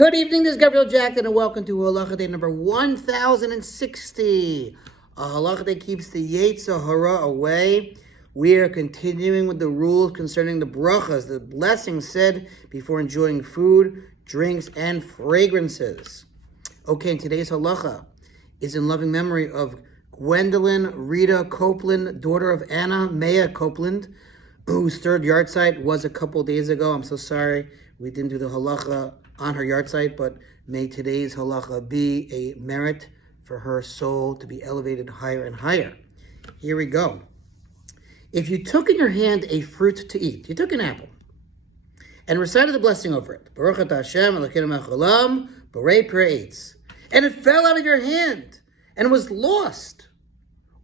Good evening, this is Gavriel Jacknin, and welcome to Halacha Day number 1060. A Halacha Day keeps the Yetzer Hara away. We are continuing with the rules concerning the brachas, the blessings said before enjoying food, drinks, and fragrances. Okay, today's Halacha is in loving memory of Gwendolyn Rita Copeland, daughter of Anna Maya Copeland, whose third yahrzeit was a couple days ago. I'm so sorry we didn't do the Halacha on her yahrzeit, but may today's halacha be a merit for her soul to be elevated higher and higher. Here we go. If you took in your hand a fruit to eat, you took an apple, and recited the blessing over it, Baruch atah Hashem Elokeinu melech haolam, borei peri eitz, and it fell out of your hand and was lost,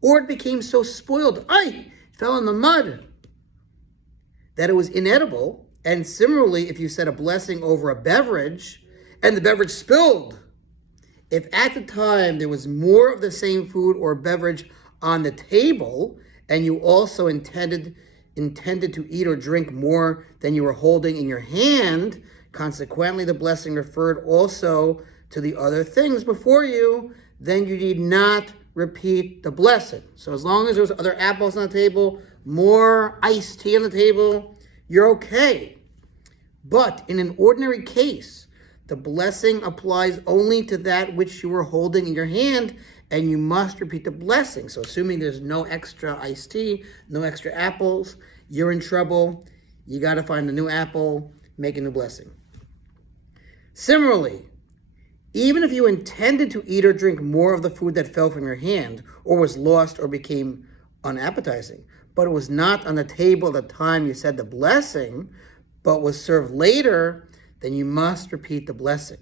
or it became so spoiled, it fell in the mud, that it was inedible. And similarly, if you said a blessing over a beverage and the beverage spilled, if at the time there was more of the same food or beverage on the table and you also intended to eat or drink more than you were holding in your hand, consequently the blessing referred also to the other things before you, then you need not repeat the blessing. So as long as there was other apples on the table, more iced tea on the table, you're okay. But in an ordinary case, the blessing applies only to that which you were holding in your hand, and you must repeat the blessing. So assuming there's no extra iced tea, no extra apples, you're in trouble. You got to find a new apple, make a new blessing. Similarly, even if you intended to eat or drink more of the food that fell from your hand, or was lost or became unappetizing, but it was not on the table at the time you said the blessing, but was served later, then you must repeat the blessing.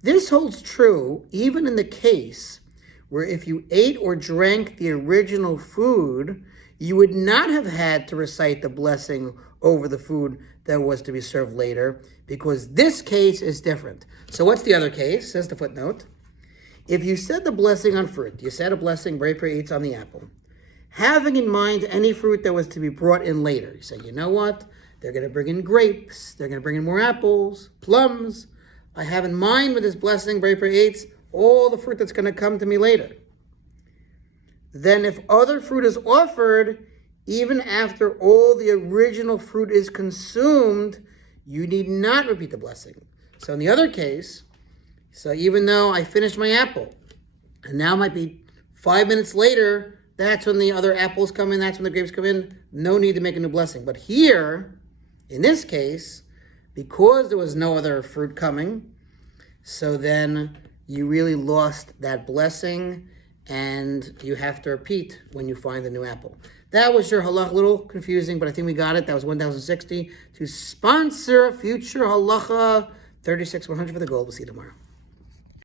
This holds true even in the case where if you ate or drank the original food, you would not have had to recite the blessing over the food that was to be served later, because this case is different. So what's the other case? Says the footnote. If you said the blessing on fruit, you said a blessing, borei peri eitz, on the apple, having in mind any fruit that was to be brought in later. You say, you know what? They're going to bring in grapes. They're going to bring in more apples, plums. I have in mind with this blessing, borei peri eitz, all the fruit that's going to come to me later. Then if other fruit is offered, even after all the original fruit is consumed, you need not repeat the blessing. So in the other case, so even though I finished my apple, and now might be 5 minutes later, that's when the other apples come in, that's when the grapes come in, no need to make a new blessing. But here, in this case, because there was no other fruit coming, so then you really lost that blessing, and you have to repeat when you find the new apple. That was your halacha, a little confusing, but I think we got it. That was 1060 to sponsor future halacha 36-100 for the gold. We'll see you tomorrow.